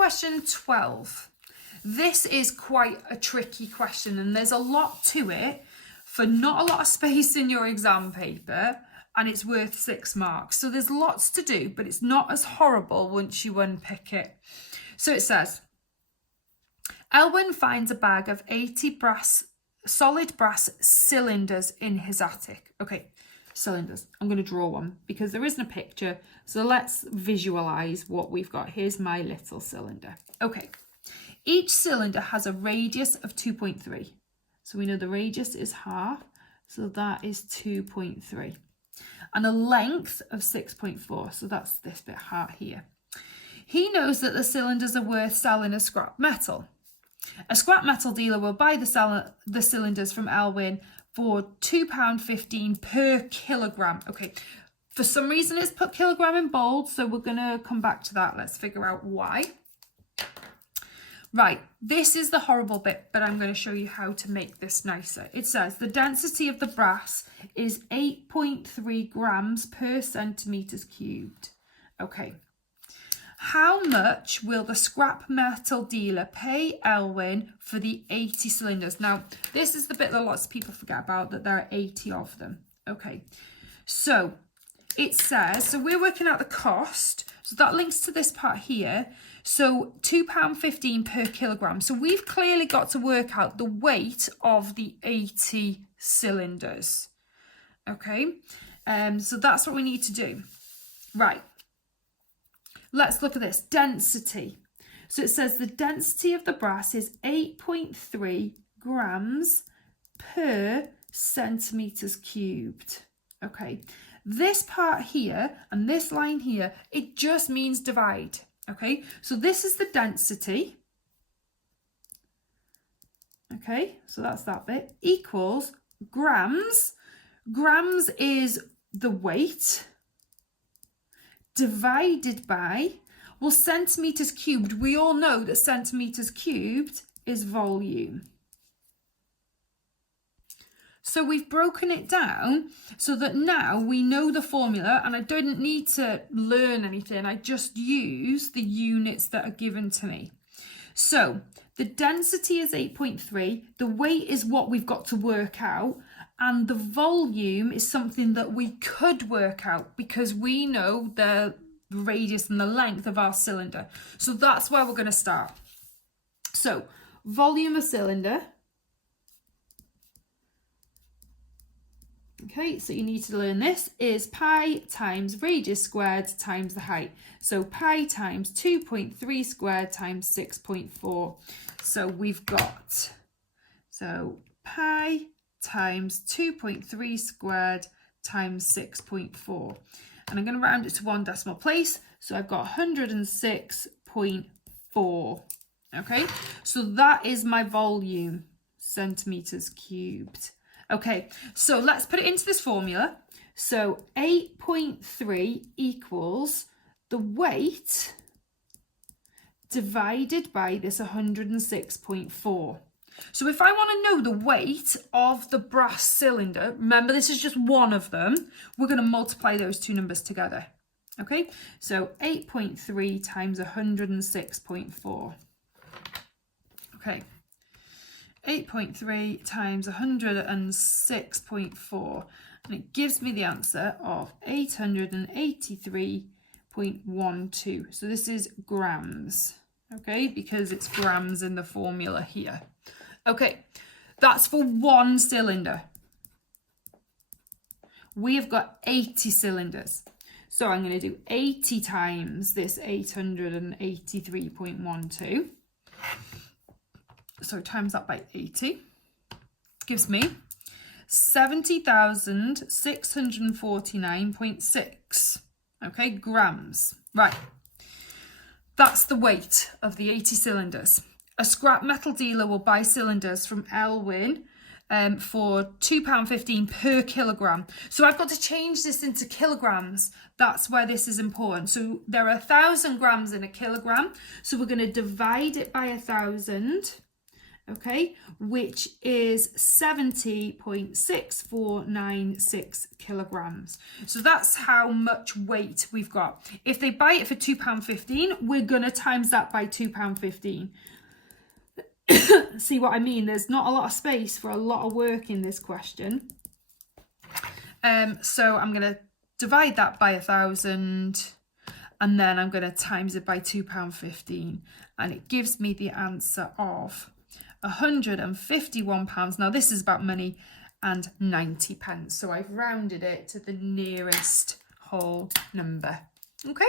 question 12. This is quite a tricky question, and there's a lot to it for not a lot of space in your exam paper, and it's worth 6 marks. So there's lots to do, but it's not as horrible once you unpick it. So it says, Elwyn finds a bag of 80 solid brass cylinders in his attic. Okay, cylinders. I'm going to draw one because there isn't a picture. So let's visualize what we've got. Here's my little cylinder. Okay. Each cylinder has a radius of 2.3. So we know the radius is half. So that is 2.3. And a length of 6.4. So that's this bit here. He knows that the cylinders are worth selling as scrap metal. A scrap metal dealer will buy the cylinders from Elwyn for £2.15 per kilogram. Okay, for some reason it's put kilogram in bold, so we're going to come back to that. Let's figure out why. Right, this is the horrible bit, but I'm going to show you how to make this nicer. It says the density of the brass is 8.3 grams per centimetres cubed. Okay. How much will the scrap metal dealer pay Elwyn for the 80 cylinders? Now, this is the bit that lots of people forget about, that there are 80 of them. Okay, so it says, so we're working out the cost. So that links to this part here. So £2.15 per kilogram. So we've clearly got to work out the weight of the 80 cylinders. Okay, so that's what we need to do. Right. Let's look at this, density. So it says the density of the brass is 8.3 grams per centimetres cubed. Okay, this part here and this line here, it just means divide. Okay, so this is the density. Okay, so that's that bit, equals grams. Grams is the weight, divided by, well, centimetres cubed. We all know that centimetres cubed is volume. So we've broken it down so that now we know the formula, and I don't need to learn anything. I just use the units that are given to me. So the density is 8.3. The weight is what we've got to work out. And the volume is something that we could work out because we know the radius and the length of our cylinder. So that's where we're going to start. So volume of cylinder. Okay, so you need to learn this is pi times radius squared times the height. So pi times 2.3 squared times 6.4. So we've got, so pi times 2.3 squared times 6.4. And I'm going to round it to 1 decimal place. So I've got 106.4. Okay, so that is my volume, centimetres cubed. Okay, so let's put it into this formula. So 8.3 equals the weight divided by this 106.4. So if I want to know the weight of the brass cylinder, remember this is just one of them, we're going to multiply those two numbers together. Okay, so 8.3 times 106.4. Okay. 8.3 times 106.4, and it gives me the answer of 883.12. So this is grams, okay, because it's grams in the formula here. Okay, that's for one cylinder. We have got 80 cylinders. So I'm going to do 80 times this 883.12. So times that by 80 gives me 70,649.6, okay, grams. Right, that's the weight of the 80 cylinders. A scrap metal dealer will buy cylinders from Elwyn for £2.15 per kilogram. So I've got to change this into kilograms. That's where this is important. So there are 1,000 grams in a kilogram. So we're going to divide it by 1,000. okay, which is 70.6496 kilograms. So that's how much weight we've got. If they buy it for £2.15, we're going to times that by £2.15. See what I mean? There's not a lot of space for a lot of work in this question. So I'm going to divide that by 1,000, and then I'm going to times it by £2.15, and it gives me the answer of £151. Now this is about money, and 90 pence. So I've rounded it to the nearest whole number. Okay.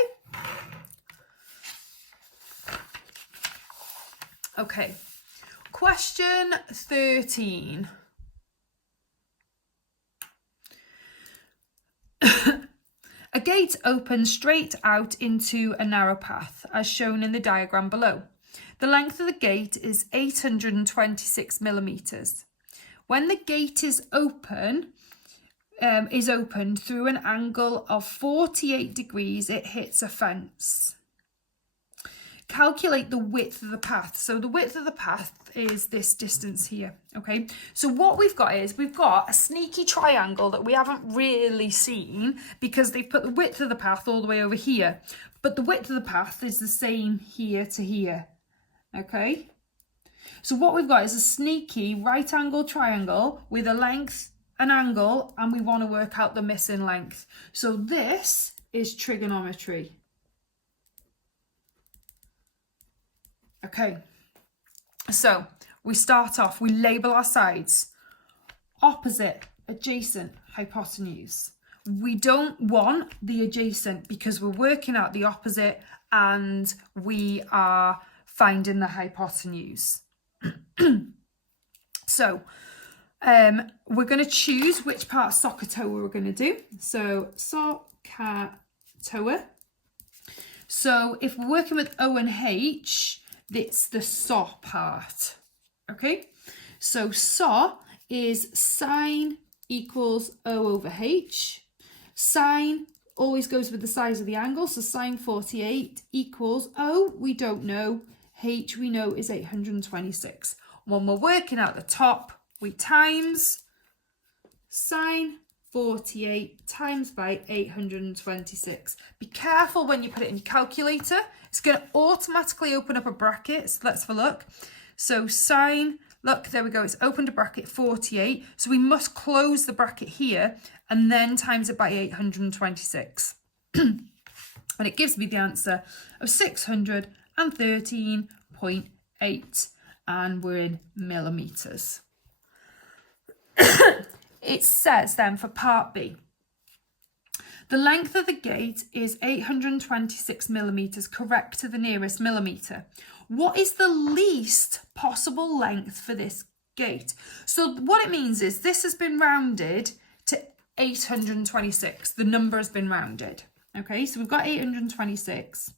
Okay. Question 13. A gate opens straight out into a narrow path, as shown in the diagram below. The length of the gate is 826 millimeters. When the gate is opened through an angle of 48 degrees, it hits a fence. Calculate the width of the path. So the width of the path is this distance here, okay? So what we've got is, we've got a sneaky triangle that we haven't really seen because they've put the width of the path all the way over here. But the width of the path is the same here to here, okay? So what we've got is a sneaky right angle triangle with a length, an angle, and we want to work out the missing length. So this is trigonometry. Okay, so we start off, we label our sides. Opposite, adjacent, hypotenuse. We don't want the adjacent because we're working out the opposite and we are finding the hypotenuse. So we're going to choose which part of SOHCAHTOA we're going to do. So SOHCAHTOA. So if we're working with O and H, it's the SO part, okay? So SO is sine equals O over H. Sine always goes with the size of the angle, so sine 48 equals O, we don't know. H we know is 826. When we're working out the top, we times sine 48 times by 826. Be careful when you put it in your calculator. It's going to automatically open up a bracket. So let's have a look. So sine, look, there we go. It's opened a bracket 48. So we must close the bracket here and then times it by 826. And it gives me the answer of 613.8. And we're in millimeters. It says then for part B, the length of the gate is 826 millimeters, correct to the nearest millimeter. What is the least possible length for this gate? So what it means is this has been rounded to 826. The number has been rounded. Okay, so we've got 826.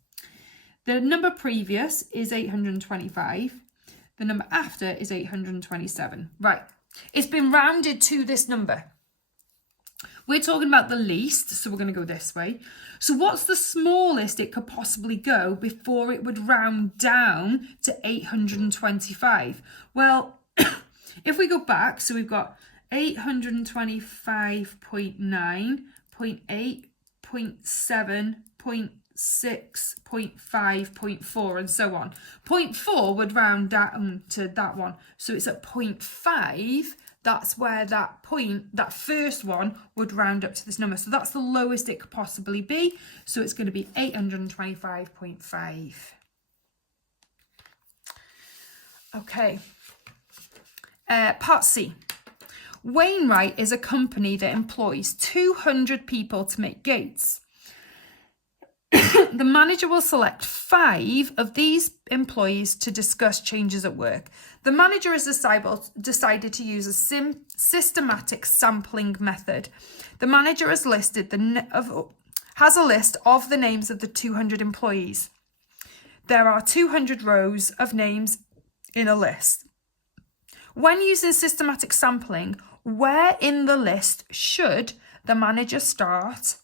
The number previous is 825. The number after is 827. Right. It's been rounded to this number. We're talking about the least, so we're going to go this way. So what's the smallest it could possibly go before it would round down to 825? Well, if we go back, so we've got 825.9, 0.8, 0.7, 0.6, 0.5, 0.4, and so on. 0.4 would round down to that one. So it's at 0.5. That's where that first one would round up to this number. So that's the lowest it could possibly be. So it's going to be 825.5. Okay. Part C. Wainwright is a company that employs 200 people to make gates. The manager will select 5 of these employees to discuss changes at work. The manager has decided to use a systematic sampling method. The manager has a list of the names of the 200 employees. There are 200 rows of names in a list. When using systematic sampling, where in the list should the manager start?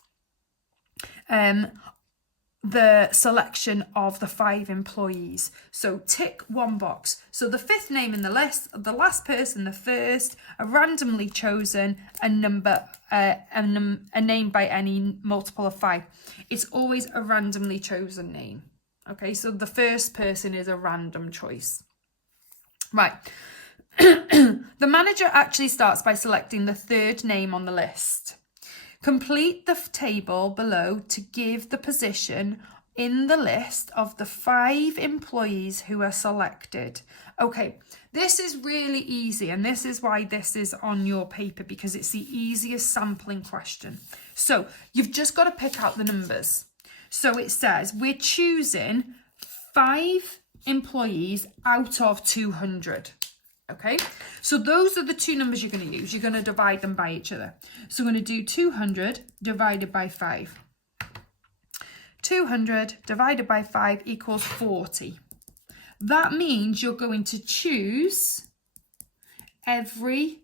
the selection of the 5 employees. So tick one box. So the 5th name in the list, the last person, the first, a randomly chosen, a number, a name by any multiple of 5. It's always a randomly chosen name. Okay, so the first person is a random choice. Right. The manager actually starts by selecting the 3rd name on the list. Complete the table below to give the position in the list of the 5 employees who are selected. Okay, this is really easy, and this is why this is on your paper, because it's the easiest sampling question. So you've just got to pick out the numbers. So it says we're choosing 5 employees out of 200. Okay, so those are the 2 numbers you're going to use. You're going to divide them by each other. So we're going to do 200 divided by 5. 200 divided by 5 equals 40. That means you're going to choose every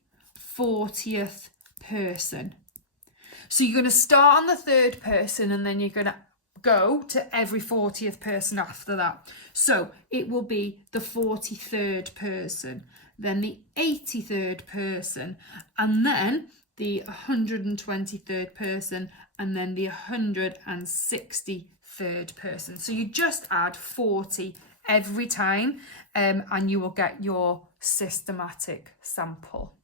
40th person. So you're going to start on the 3rd person, and then you're going to go to every 40th person after that. So it will be the 43rd person, then the 83rd person, and then the 123rd person, and then the 163rd person. So you just add 40 every time, and you will get your systematic sample.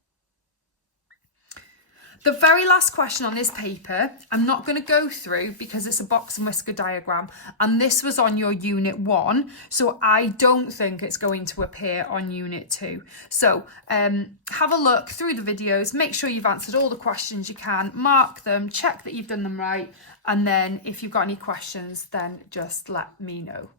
The very last question on this paper, I'm not going to go through because it's a box and whisker diagram, and this was on your unit 1, so I don't think it's going to appear on unit 2. So have a look through the videos, make sure you've answered all the questions you can, mark them, check that you've done them right, and then if you've got any questions, then just let me know.